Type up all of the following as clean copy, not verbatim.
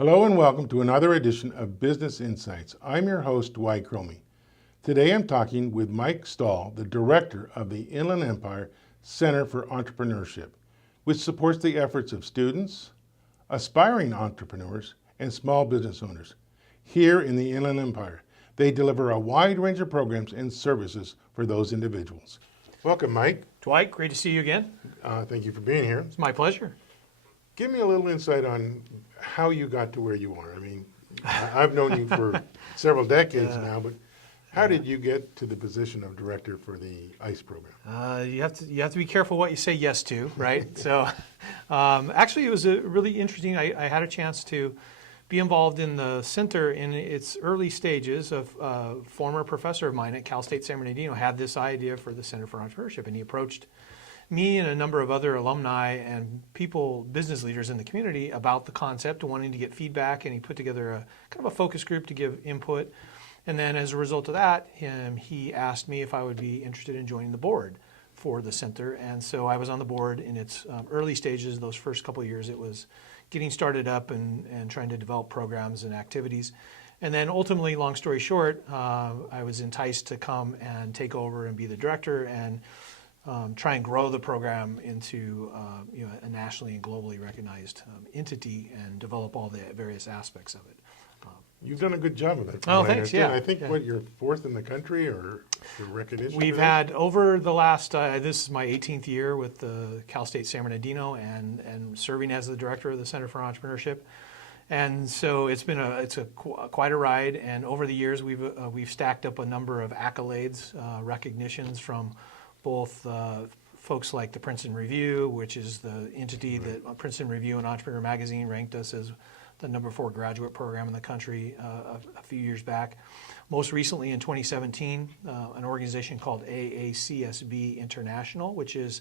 Hello and welcome to another edition of Business Insights. I'm your host, Dwight Cromie. Today I'm talking with Mike Stull, the director of the Inland Empire Center for Entrepreneurship, which supports the efforts of students, aspiring entrepreneurs, and small business owners. Here in the Inland Empire, they deliver a wide range of programs and services for those individuals. Welcome, Mike. Dwight, great to see you again. Thank you for being here. It's my pleasure. Give me a little insight on how you got to where you are. I mean, I've known you for several decades now, but how did you get to the position of director for the ICE program? You have to be careful what you say yes to, right? So, actually, it was a really interesting. I had a chance to be involved in the center in its early stages. Of a former professor of mine at Cal State San Bernardino had this idea for the Center for Entrepreneurship, and he approached me and a number of other alumni and people, business leaders in the community about the concept, wanting to get feedback, and he put together a kind of a focus group to give input. And then as a result of that, he asked me if I would be interested in joining the board for the center. And so I was on the board in its early stages. Those first couple of years, it was getting started up and trying to develop programs and activities. And then ultimately, long story short, I was enticed to come and take over and be the director and try and grow the program into a nationally and globally recognized entity and develop all the various aspects of it. You've done a good job of it. Oh, thanks. Yeah. I think what you're fourth in the country or for recognition. We've had over the last. This is my 18th year with the Cal State San Bernardino and serving as the director of the Center for Entrepreneurship. And so it's been quite a ride. And over the years, we've stacked up a number of accolades, recognitions from both folks like the Princeton Review, which is the entity that Princeton Review and Entrepreneur Magazine ranked us as the #4 graduate program in the country a few years back. Most recently in 2017, an organization called CSUSB International, which is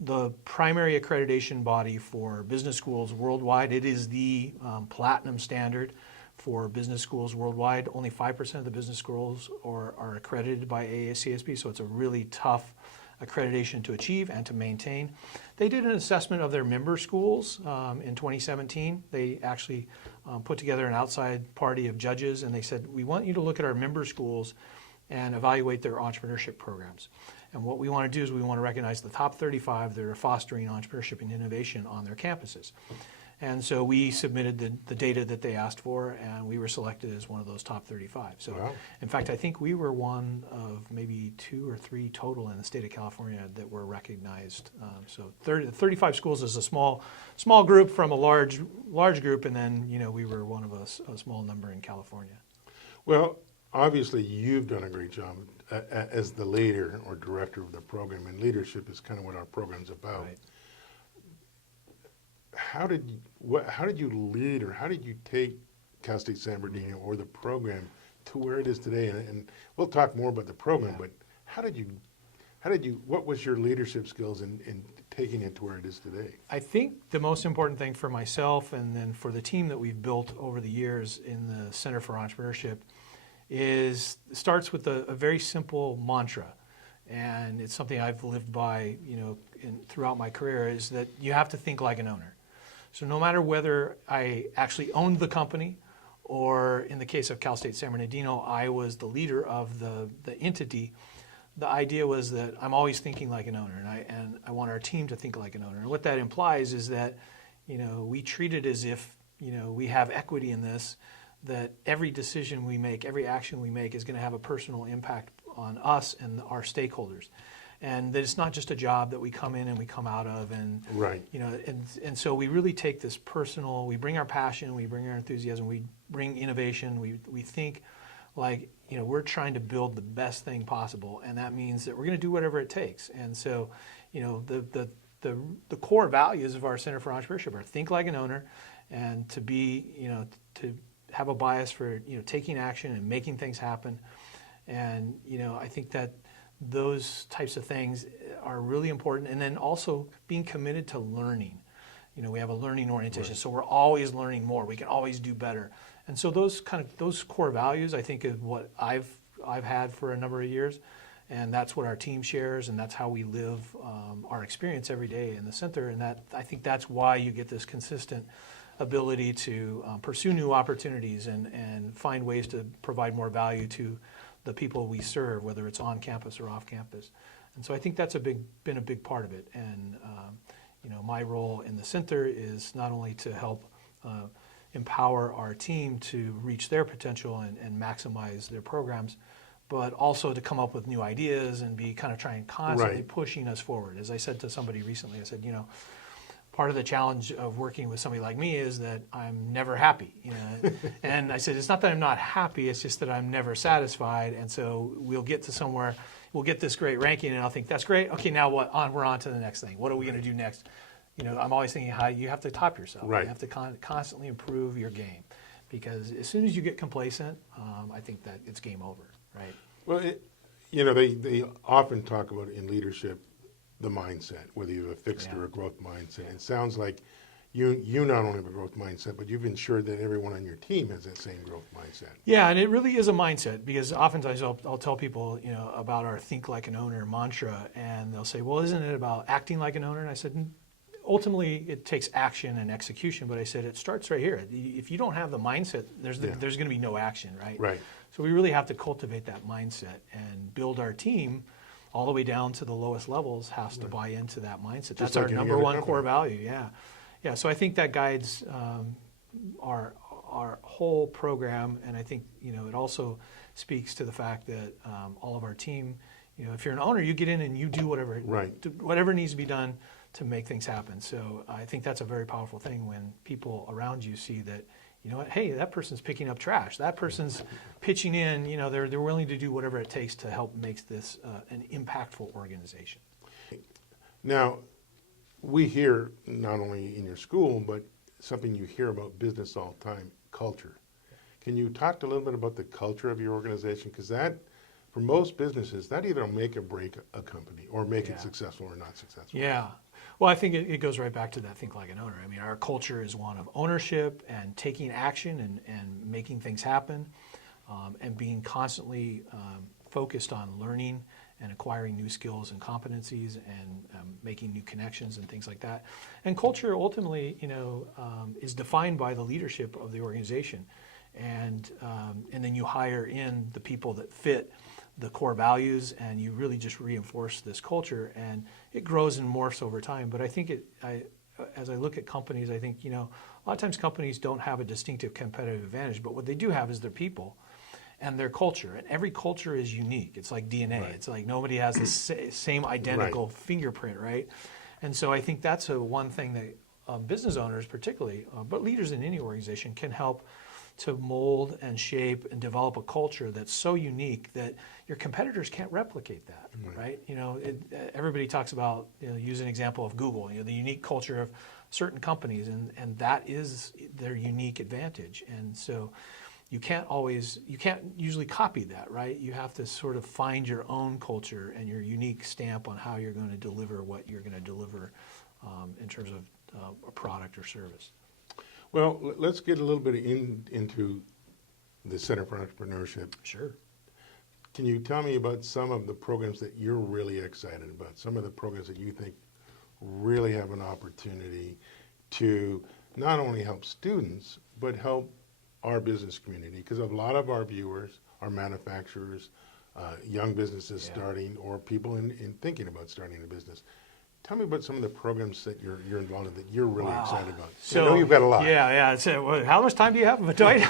the primary accreditation body for business schools worldwide. It is the platinum standard for business schools worldwide. Only 5% of the business schools are accredited by AACSB, so it's a really tough accreditation to achieve and to maintain. They did an assessment of their member schools in 2017. They actually put together an outside party of judges, and they said, we want you to look at our member schools and evaluate their entrepreneurship programs. And what we want to do is we want to recognize the top 35 that are fostering entrepreneurship and innovation on their campuses. And so we submitted the data that they asked for, and we were selected as one of those top 35. So, wow. In fact, I think we were one of maybe 2 or 3 total in the state of California that were recognized. So 35 schools is a small group from a large group, and then we were one of a small number in California. Well, obviously you've done a great job as the leader or director of the program, and leadership is kind of what our program's about. Right. How did you lead, or how did you take Cal State San Bernardino or the program to where it is today? And we'll talk more about the program, but what was your leadership skills in taking it to where it is today? I think the most important thing for myself and then for the team that we've built over the years in the Center for Entrepreneurship starts with a very simple mantra. And it's something I've lived by, throughout my career, is that you have to think like an owner. So no matter whether I actually owned the company, or in the case of Cal State San Bernardino, I was the leader of the entity, the idea was that I'm always thinking like an owner, and I want our team to think like an owner. And what that implies is that, we treat it as if, we have equity in this, that every decision we make, every action we make is going to have a personal impact on us and our stakeholders. And that it's not just a job that we come in and we come out of, and right. And so we really take this personal. We bring our passion, we bring our enthusiasm, we bring innovation. We think like we're trying to build the best thing possible, and that means that we're going to do whatever it takes. And so the core values of our Center for Entrepreneurship are think like an owner, and to be to have a bias for taking action and making things happen. And I think that those types of things are really important. And then also being committed to learning. We have a learning orientation, right. So we're always learning more. We can always do better. And so those core values, I think, is what I've had for a number of years. And that's what our team shares, and that's how we live our experience every day in the center. And that, I think that's why you get this consistent ability to pursue new opportunities and find ways to provide more value to the people we serve, whether it's on campus or off campus. And so I think that's been a big part of it. And my role in the center is not only to help empower our team to reach their potential and maximize their programs, but also to come up with new ideas and be kind of trying constantly pushing us forward. As I said to somebody recently, I said, part of the challenge of working with somebody like me is that I'm never happy. And I said, it's not that I'm not happy, it's just that I'm never satisfied. And so we'll get to somewhere, we'll get this great ranking, and I'll think, that's great. Okay, now what? We're on to the next thing. What are we going to do next? I'm always thinking how you have to top yourself. Right. You have to constantly improve your game, because as soon as you get complacent, I think that it's game over, right? Well, they often talk about in leadership the mindset, whether you have a fixed or a growth mindset. It sounds like you not only have a growth mindset, but you've ensured that everyone on your team has that same growth mindset. Yeah, and it really is a mindset, because oftentimes I'll tell people, about our think like an owner mantra, and they'll say, well, isn't it about acting like an owner? And I said, ultimately, it takes action and execution, but I said it starts right here. If you don't have the mindset, there's going to be no action, right? Right. So we really have to cultivate that mindset and build our team all the way down to the lowest levels has to buy into that mindset. That's like our any number other one company. core value. Yeah. So I think that guides our whole program, and I think it also speaks to the fact that all of our team, if you're an owner, you get in and you do whatever needs to be done to make things happen. So I think that's a very powerful thing when people around you see that, hey, that person's picking up trash. That person's pitching in. They're willing to do whatever it takes to help make this an impactful organization. Now, we hear not only in your school, but something you hear about business all the time, culture. Can you talk a little bit about the culture of your organization? Because that, for most businesses, that either make or break a company or make it successful or not successful. Yeah. Well, I think it goes right back to that think like an owner. I mean, our culture is one of ownership and taking action and making things happen, and being constantly focused on learning and acquiring new skills and competencies and making new connections and things like that. And culture ultimately, is defined by the leadership of the organization. And then you hire in the people that fit the core values, and you really just reinforce this culture, and it grows and morphs over time. But I think as I look at companies, I think, a lot of times companies don't have a distinctive competitive advantage, but what they do have is their people and their culture. And every culture is unique. It's like DNA. Right. It's like nobody has the same identical fingerprint, right? And so I think that's one thing that business owners particularly, but leaders in any organization can help to mold and shape and develop a culture that's so unique that your competitors can't replicate that, right? Everybody talks about, use an example of Google, the unique culture of certain companies, and that is their unique advantage. And so you can't usually copy that, right? You have to sort of find your own culture and your unique stamp on how you're going to deliver what you're going to deliver in terms of a product or service. Well, let's get a little bit into the Center for Entrepreneurship. Sure. Can you tell me about some of the programs that you're really excited about, some of the programs that you think really have an opportunity to not only help students, but help our business community? Because a lot of our viewers are manufacturers, young businesses starting, or people in thinking about starting a business. Tell me about some of the programs that you're involved in that you're really excited about. So, I know you've got a lot. Yeah. So, how much time do you have, Dwight?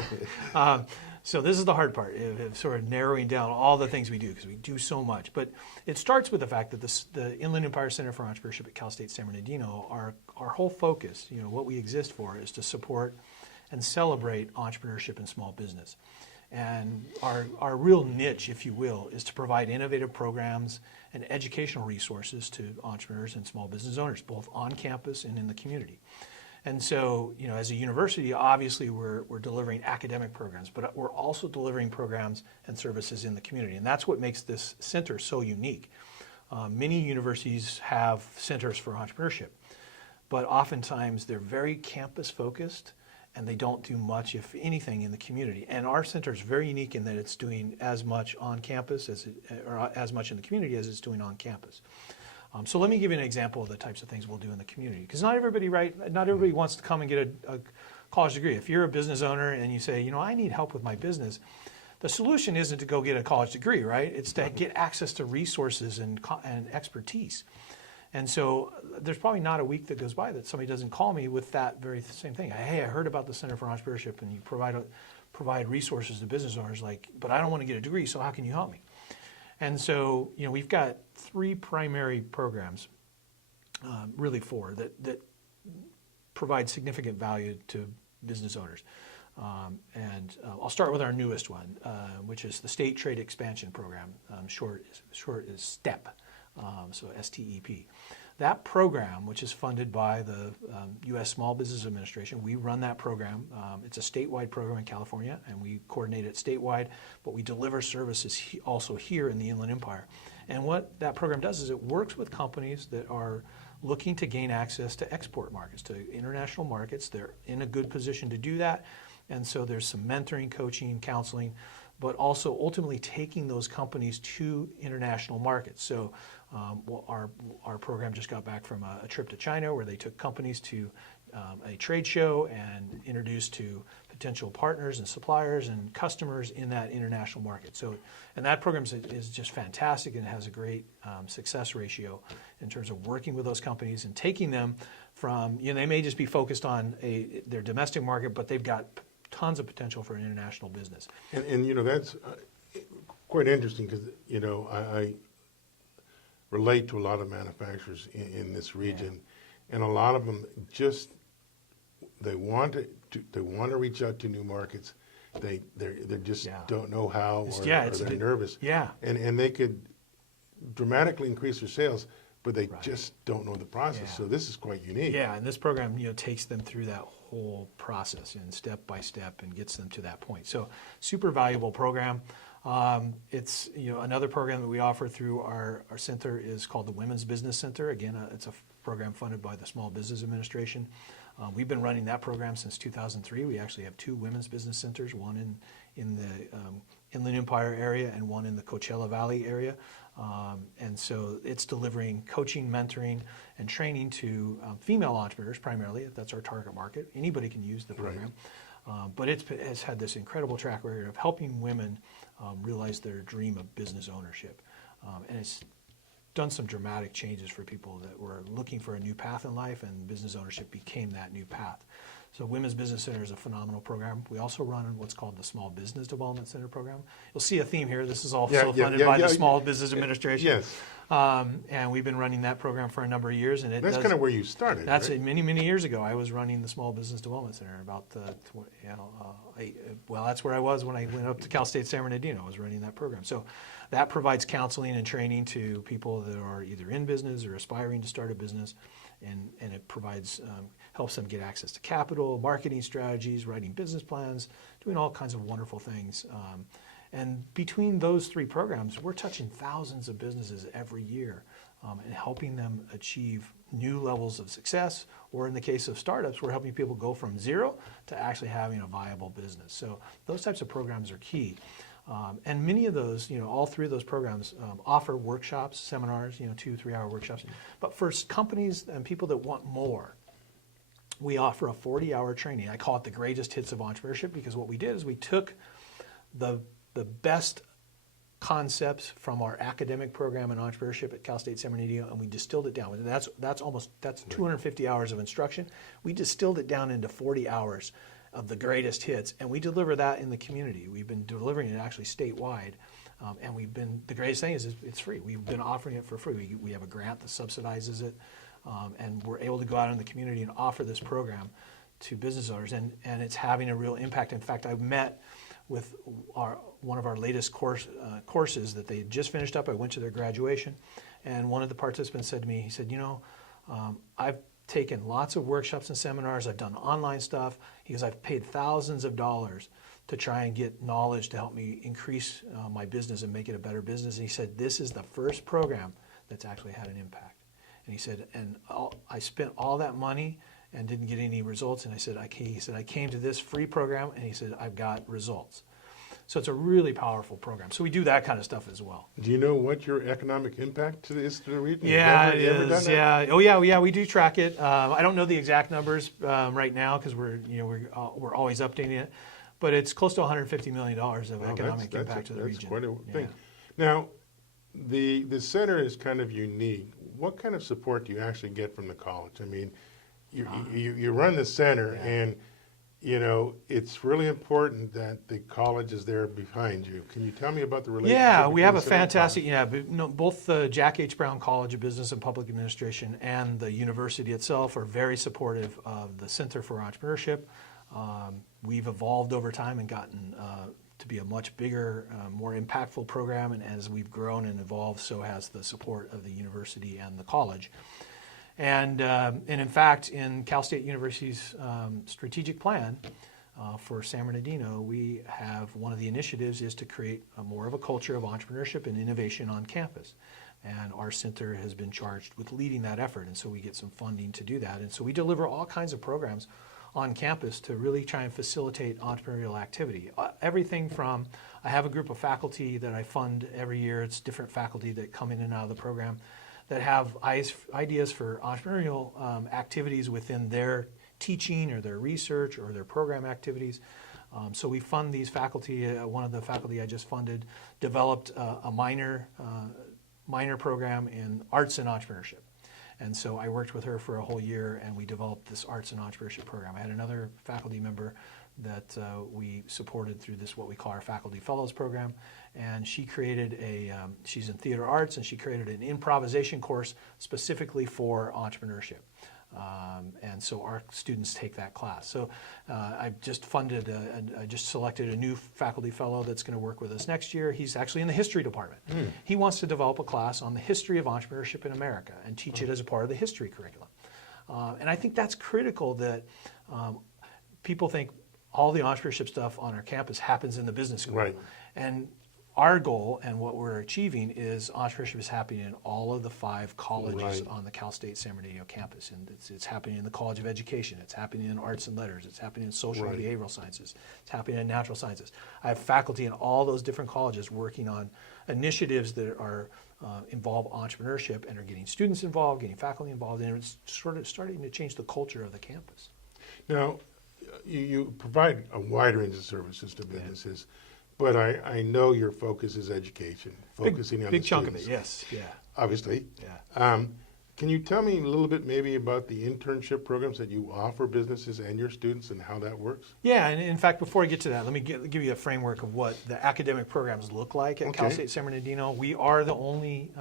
So this is the hard part, of sort of narrowing down all the things we do, because we do so much. But it starts with the fact that the Inland Empire Center for Entrepreneurship at Cal State San Bernardino, our whole focus, what we exist for, is to support and celebrate entrepreneurship and small business. And our real niche, if you will, is to provide innovative programs and educational resources to entrepreneurs and small business owners, both on campus and in the community. And so, as a university, obviously we're delivering academic programs, but we're also delivering programs and services in the community. And that's what makes this center so unique. Many universities have centers for entrepreneurship, but oftentimes they're very campus focused, and they don't do much, if anything, in the community. And our center is very unique in that it's doing as much on campus or as much in the community as it's doing on campus. So let me give you an example of the types of things we'll do in the community. Because not everybody wants to come and get a college degree. If you're a business owner and you say, I need help with my business, the solution isn't to go get a college degree, right? It's to get access to resources and expertise. And so there's probably not a week that goes by that somebody doesn't call me with that very same thing. Hey, I heard about the Center for Entrepreneurship, and you provide resources to business owners, but I don't want to get a degree, so how can you help me? And so, we've got 3 primary programs, really 4, that provide significant value to business owners. I'll start with our newest one, which is the State Trade Expansion Program. Short is STEP, so STEP. That program, which is funded by the U.S. Small Business Administration, we run that program. It's a statewide program in California, and we coordinate it statewide, but we deliver services also here in the Inland Empire. And what that program does is it works with companies that are looking to gain access to export markets, to international markets. They're in a good position to do that. And so there's some mentoring, coaching, counseling, but also ultimately taking those companies to international markets. So our program just got back from a trip to China where they took companies to a trade show and introduced to potential partners and suppliers and customers in that international market. So, and that program is just fantastic and has a great success ratio in terms of working with those companies and taking them from, they may just be focused on their domestic market, but they've got tons of potential for an international business. And that's quite interesting because, I relate to a lot of manufacturers in this region, and a lot of them they want to reach out to new markets. They just don't know how, or they're nervous. Yeah. And they could dramatically increase their sales, but they just don't know the process. Yeah. So this is quite unique. Yeah, and this program takes them through that whole process and step by step and gets them to that point. So super valuable program. It's another program that we offer through our center is called the Women's Business Center. Again, it's a program funded by the Small Business Administration. We've been running that program since 2003. We actually have 2 women's business centers, one in the Inland Empire area and one in the Coachella Valley area. And so it's delivering coaching, mentoring, and training to female entrepreneurs primarily. That's our target market. Anybody can use the program. But it has had this incredible track record of helping women realize their dream of business ownership. And it's done some dramatic changes for people that were looking for a new path in life, and business ownership became that new path. So Women's Business Center is a phenomenal program. We also run what's called the Small Business Development Center program. You'll see a theme here. This is also funded by the Small Business Administration. Yes. And we've been running that program for a number of years. And that's kind of where you started. That's right? many, many years ago. I was running the Small Business Development Center that's where I was when I went up to Cal State San Bernardino. I was running that program. So that provides counseling and training to people that are either in business or aspiring to start a business. And it provides, helps them get access to capital, marketing strategies, writing business plans, doing all kinds of wonderful things. And between those 3 programs, we're touching thousands of businesses every year and helping them achieve new levels of success. Or in the case of startups, we're helping people go from 0 to actually having a viable business. So those types of programs are key. And many of those, all 3 of those programs offer workshops, seminars, 2-3 hour workshops. But for companies and people that want more, we offer a 40-hour training. I call it the greatest hits of entrepreneurship, because what we did is we took the best concepts from our academic program in entrepreneurship at Cal State San Bernardino, and we distilled it down. That's 250 hours of instruction. We distilled it down into 40 hours of the greatest hits, and we deliver that in the community. We've been delivering it actually statewide, and the greatest thing is it's free. We've been offering it for free. We have a grant that subsidizes it, and we're able to go out in the community and offer this program to business owners, and it's having a real impact. In fact, I met with one of our latest courses that they just finished up. I went to their graduation, and one of the participants said to me, he said, I've taken lots of workshops and seminars. I've done online stuff. He goes, I've paid thousands of dollars to try and get knowledge to help me increase my business and make it a better business. And he said, this is the first program that's actually had an impact. And he said, I spent all that money and didn't get any results. And he said, I came to this free program, and he said, I've got results. So it's a really powerful program. So we do that kind of stuff as well. Do you know what your economic impact is to the region? Yeah, You ever done that? Yeah. Oh, yeah. Yeah. We do track it. I don't know the exact numbers right now because we're always updating it, but it's close to $150 million of economic impact to the region. That's quite a thing. Now, the center is kind of unique. What kind of support do you actually get from the college? I mean, you run the center, and it's really important that the college is there behind you. Can you tell me about the relationship? Yeah, we have a between the center and fantastic, both the Jack H. Brown College of Business and Public Administration and the university itself are very supportive of the Center for Entrepreneurship. We've evolved over time and gotten to be a much bigger, more impactful program, and as we've grown and evolved, so has the support of the university and the college. And in fact, in Cal State University's strategic plan for San Bernardino, we have one of the initiatives is to create more of a culture of entrepreneurship and innovation on campus. And our center has been charged with leading that effort, and so we get some funding to do that. And so we deliver all kinds of programs on campus to really try and facilitate entrepreneurial activity. Everything from, I have a group of faculty that I fund every year. It's different faculty that come in and out of the program that have ideas for entrepreneurial activities within their teaching or their research or their program activities. So we fund these faculty. One of the faculty I just funded developed a minor program in arts and entrepreneurship. And so I worked with her for a whole year, and we developed this arts and entrepreneurship program. I had another faculty member that we supported through this, what we call our Faculty Fellows program, and she created she's in theater arts, and she created an improvisation course specifically for entrepreneurship. And so our students take that class. So I've just funded, I just selected a new faculty fellow that's going to work with us next year. He's actually in the history department. He wants to develop a class on the history of entrepreneurship in America and teach it as a part of the history curriculum. And I think that's critical that people think all the entrepreneurship stuff on our campus happens in the business school. Right. And our goal and what we're achieving is entrepreneurship is happening in all of the 5 colleges on the Cal State San Bernardino campus. And it's happening in the College of Education. It's happening in Arts and Letters. It's happening in Social and Behavioral Sciences. It's happening in Natural Sciences. I have faculty in all those different colleges working on initiatives that are involve entrepreneurship and are getting students involved, getting faculty involved, and it's sort of starting to change the culture of the campus. Now, you provide a wide range of services to businesses. But I know your focus is education, focusing on big the chunk students. of it, yes, yeah. Obviously. Yeah. Can you tell me a little bit maybe about the internship programs that you offer businesses and your students and how that works? Yeah, and in fact, before I get to that, let me give you a framework of what the academic programs look like at Cal State San Bernardino. We are the only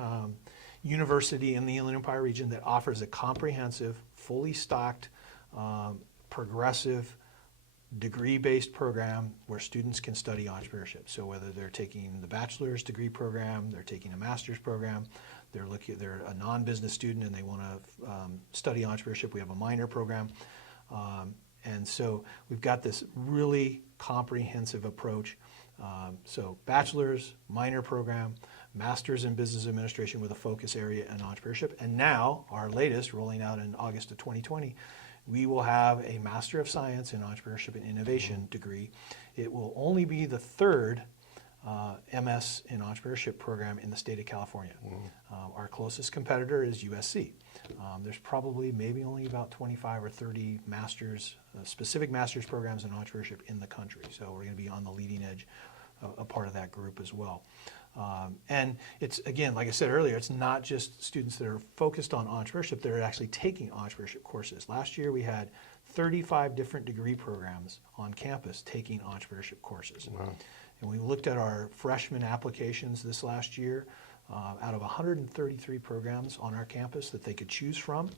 university in the Inland Empire region that offers a comprehensive, fully stocked, progressive, degree-based program where students can study entrepreneurship. So whether they're taking the bachelor's degree program, they're taking a master's program, they're a non-business student and they want to study entrepreneurship, we have a minor program. And so we've got this really comprehensive approach. So bachelor's, minor program, master's in business administration with a focus area in entrepreneurship. And now our latest, rolling out in August of 2020, we will have a Master of Science in Entrepreneurship and Innovation degree. It will only be the 3rd MS in Entrepreneurship program in the state of California. Our closest competitor is USC. There's probably maybe only about 25 or 30 masters, specific master's programs in entrepreneurship in the country. So we're going to be on the leading edge, a part of that group as well. And it's, again, like I said earlier, it's not just students that are focused on entrepreneurship, that are actually taking entrepreneurship courses. Last year we had 35 different degree programs on campus taking entrepreneurship courses. Wow. And we looked at our freshman applications this last year. Out of 133 programs on our campus that they could choose from,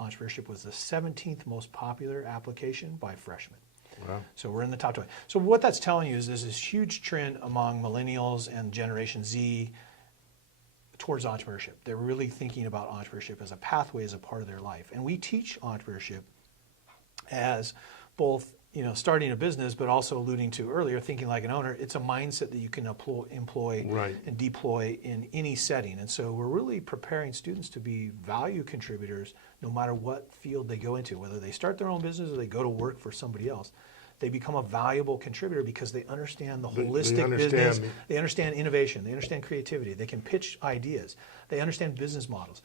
entrepreneurship was the 17th most popular application by freshmen. Wow. So we're in the top 20. So what that's telling you is there's this huge trend among millennials and Generation Z towards entrepreneurship. They're really thinking about entrepreneurship as a pathway, as a part of their life. And we teach entrepreneurship as both, starting a business, but also alluding to earlier, thinking like an owner. It's a mindset that you can employ and deploy in any setting. And so we're really preparing students to be value contributors no matter what field they go into, whether they start their own business or they go to work for somebody else. they become a valuable contributor because they understand the They holistic understand business. the- They understand innovation. They understand creativity. They can pitch ideas. They understand business models.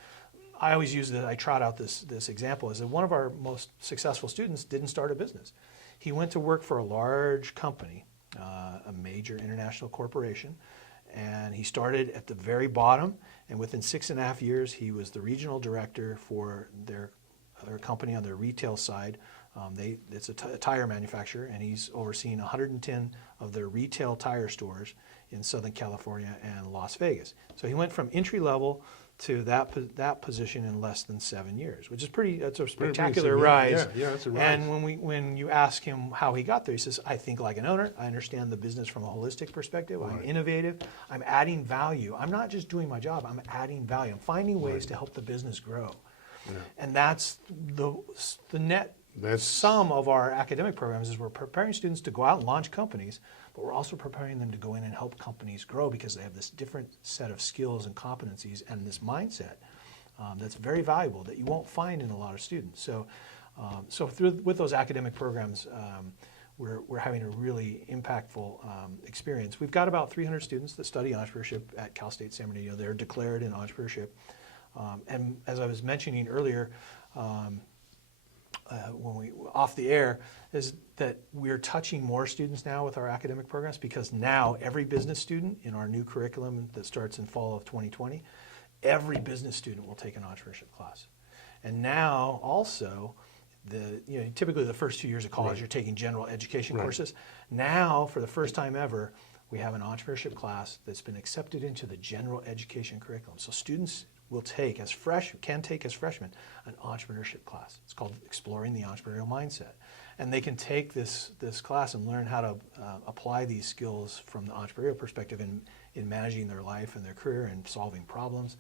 I always use I trot out this example is that one of our most successful students didn't start a business. He went to work for a large company, a major international corporation, and he started at the very bottom, and within 6.5 years, he was the regional director for their company on their retail side. It's a tire manufacturer, and he's overseeing 110 of their retail tire stores in Southern California and Las Vegas. So he went from entry level to that position in less than 7 years, which is that's a spectacular rise. Yeah, that's a rise. And when you ask him how he got there, he says, I think like an owner. I understand the business from a holistic perspective. I'm innovative. I'm adding value. I'm not just doing my job. I'm adding value. I'm finding ways to help the business grow. Yeah. And that's the net sum of our academic programs is we're preparing students to go out and launch companies, but we're also preparing them to go in and help companies grow because they have this different set of skills and competencies and this mindset that's very valuable that you won't find in a lot of students. So, with those academic programs, we're having a really impactful experience. We've got about 300 students that study entrepreneurship at Cal State San Bernardino. They're declared in entrepreneurship. And as I was mentioning earlier, when we off the air, is that we're touching more students now with our academic programs because now every business student in our new curriculum that starts in fall of 2020, every business student will take an entrepreneurship class. And now also, typically the first 2 years of college, you're taking general education courses. Now, for the first time ever, we have an entrepreneurship class that's been accepted into the general education curriculum. So students can take as freshmen an entrepreneurship class. It's called Exploring the Entrepreneurial Mindset. And they can take this class and learn how to apply these skills from the entrepreneurial perspective in managing their life and their career and solving problems.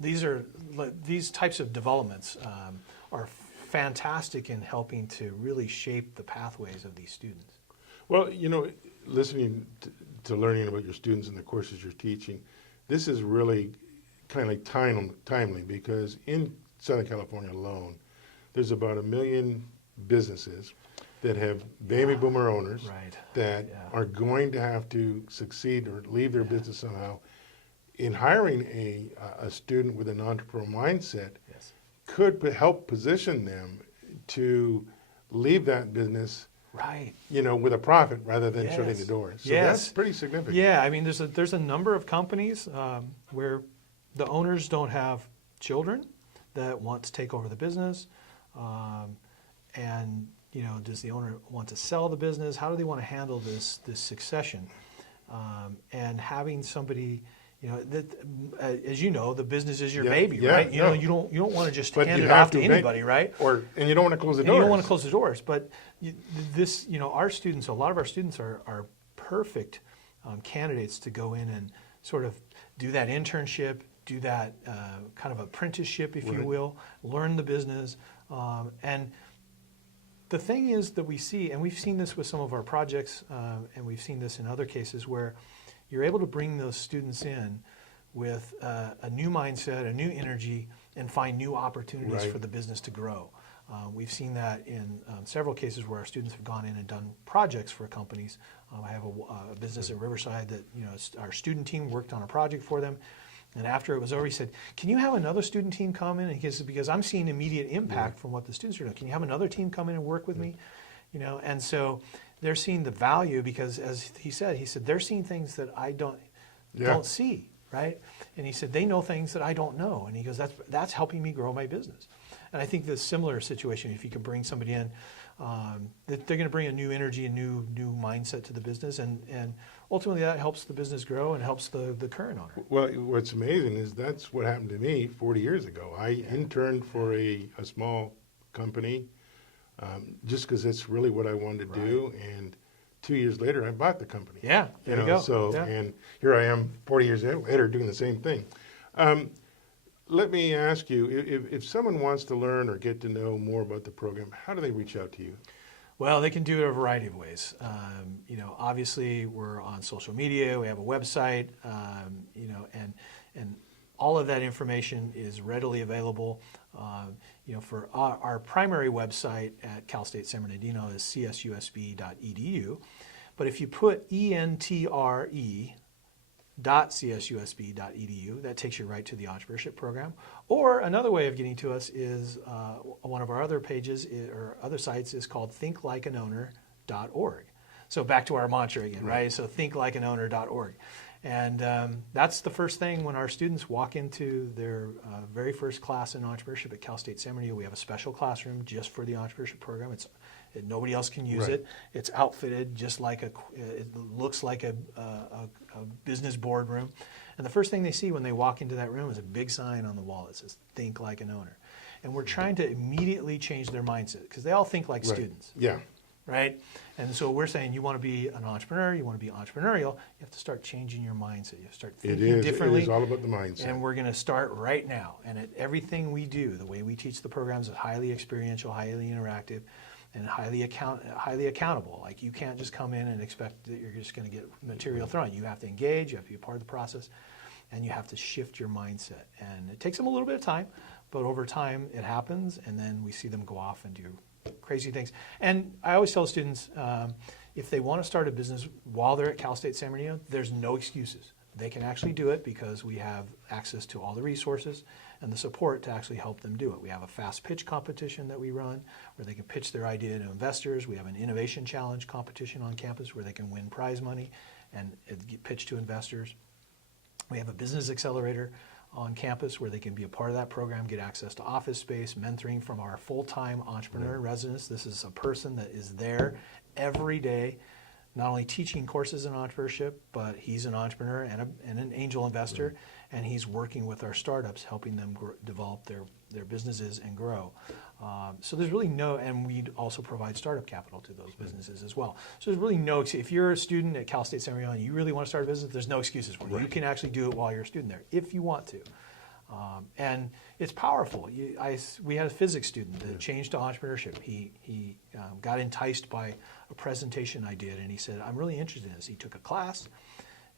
These types of developments are fantastic in helping to really shape the pathways of these students. Well, listening to learning about your students and the courses you're teaching, this is really kind of like timely because in Southern California alone, there's about 1 million businesses that have baby boomer owners that are going to have to succeed or leave their business somehow. In hiring a student with an entrepreneurial mindset could help position them to leave that business with a profit rather than shutting the doors. So that's pretty significant. Yeah, I mean, there's a number of companies where the owners don't have children that want to take over the business, and does the owner want to sell the business? How do they want to handle this succession? And having somebody, as you know, the business is your baby, right? You don't want to just hand it off to anybody, right? And you don't want to close the doors. You don't want to close the doors, but our students, a lot of our students are perfect candidates to go in and sort of do that internship, do that kind of apprenticeship, if you will, learn the business. And the thing is that we see, and we've seen this with some of our projects, and we've seen this in other cases where you're able to bring those students in with a new mindset, a new energy, and find new opportunities for the business to grow. We've seen that in several cases where our students have gone in and done projects for companies. I have a business in Riverside that our student team worked on a project for them. And after it was over, he said, can you have another student team come in? And he said, because I'm seeing immediate impact from what the students are doing. Can you have another team come in and work with me? And so they're seeing the value because, as he said, they're seeing things that I don't see, right? And he said, they know things that I don't know. And he goes, that's helping me grow my business. And I think the similar situation, if you can bring somebody in, that they're going to bring a new energy, a new mindset to the business, and ultimately that helps the business grow and helps the current owner. Well, what's amazing is that's what happened to me 40 years ago. I interned for a small company just because it's really what I wanted to do, and 2 years later I bought the company. Yeah, there you go. So, and here I am 40 years later doing the same thing. Let me ask you, if someone wants to learn or get to know more about the program, how do they reach out to you? Well, they can do it a variety of ways. Obviously we're on social media, we have a website, and all of that information is readily available. for our primary website at Cal State San Bernardino is csusb.edu. But if you put entre.csusb.edu, that takes you right to the entrepreneurship program. Or another way of getting to us is one of our other pages or other sites is called thinklikeanowner.org. So back to our mantra again, right? So thinklikeanowner.org. And that's the first thing when our students walk into their very first class in entrepreneurship at Cal State San Bernardino. We have a special classroom just for the entrepreneurship program. Nobody else can use it. It's outfitted just like it looks like a business boardroom. And the first thing they see when they walk into that room is a big sign on the wall that says, "Think like an owner." And we're trying to immediately change their mindset because they all think like students. Yeah. Right? And so we're saying you want to be an entrepreneur, you want to be entrepreneurial, you have to start changing your mindset. You have to start thinking differently. It is all about the mindset. And we're going to start right now. And everything we do, the way we teach the programs is highly experiential, highly interactive, and highly accountable. Like you can't just come in and expect that you're just going to get material thrown. You have to engage, you have to be a part of the process, and you have to shift your mindset. And it takes them a little bit of time, but over time it happens, and then we see them go off and do crazy things. And I always tell students, if they want to start a business while they're at Cal State San Bernardino, there's no excuses. They can actually do it because we have access to all the resources and the support to actually help them do it. We have a fast pitch competition that we run where they can pitch their idea to investors. We have an innovation challenge competition on campus where they can win prize money and get pitched to investors. We have a business accelerator on campus where they can be a part of that program, get access to office space, mentoring from our full-time entrepreneur in residence. This is a person that is there every day, not only teaching courses in entrepreneurship, but he's an entrepreneur and an angel investor, and he's working with our startups, helping them develop their businesses and grow. So there's really and we also provide startup capital to those businesses as well. So there's really if you're a student at Cal State San Bernardino and you really want to start a business, there's no excuses for you. You can actually do it while you're a student there, if you want to. And it's powerful. We had a physics student that changed to entrepreneurship. He got enticed by a presentation I did, and he said, "I'm really interested in this." He took a class,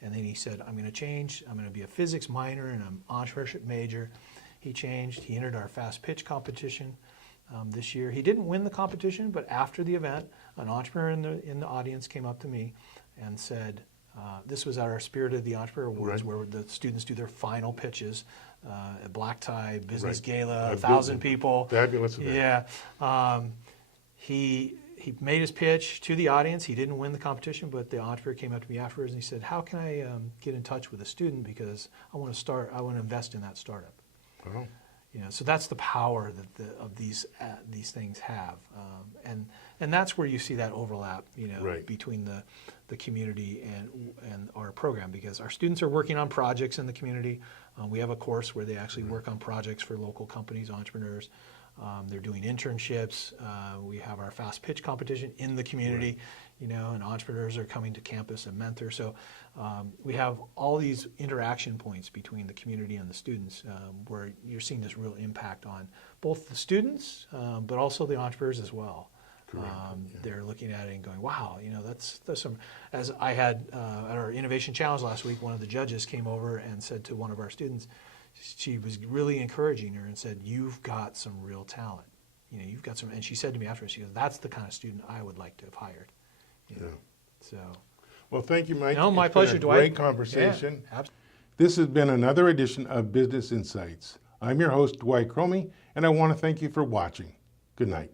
and then he said, "I'm going to change. I'm going to be a physics minor and an entrepreneurship major." He changed. He entered our fast pitch competition this year. He didn't win the competition, but after the event, an entrepreneur in the audience came up to me and said, this was at our Spirit of the Entrepreneur Awards, where the students do their final pitches, a black tie, business gala, 1,000 people. Fabulous event. Yeah. He made his pitch to the audience. He didn't win the competition, but the entrepreneur came up to me afterwards and he said, "How can I get in touch with a student because I want to invest in that startup." Wow. So that's the power that these things have, and that's where you see that overlap, between the community and our program, because our students are working on projects in the community. We have a course where they actually work on projects for local companies, entrepreneurs. They're doing internships. We have our fast pitch competition in the community, and entrepreneurs are coming to campus and mentor. So we have all these interaction points between the community and the students where you're seeing this real impact on both the students, but also the entrepreneurs as well. They're looking at it and going, "Wow, that's some." As I had at our innovation challenge last week, one of the judges came over and said to one of our students, she was really encouraging her and said, "You've got some real talent. You've got some." And she said to me afterwards, she goes, "That's the kind of student I would like to have hired." So. Well, thank you, Mike. No, my pleasure, Dwight. Great conversation. Yeah, absolutely. This has been another edition of Business Insights. I'm your host, Dwight Cromie, and I want to thank you for watching. Good night.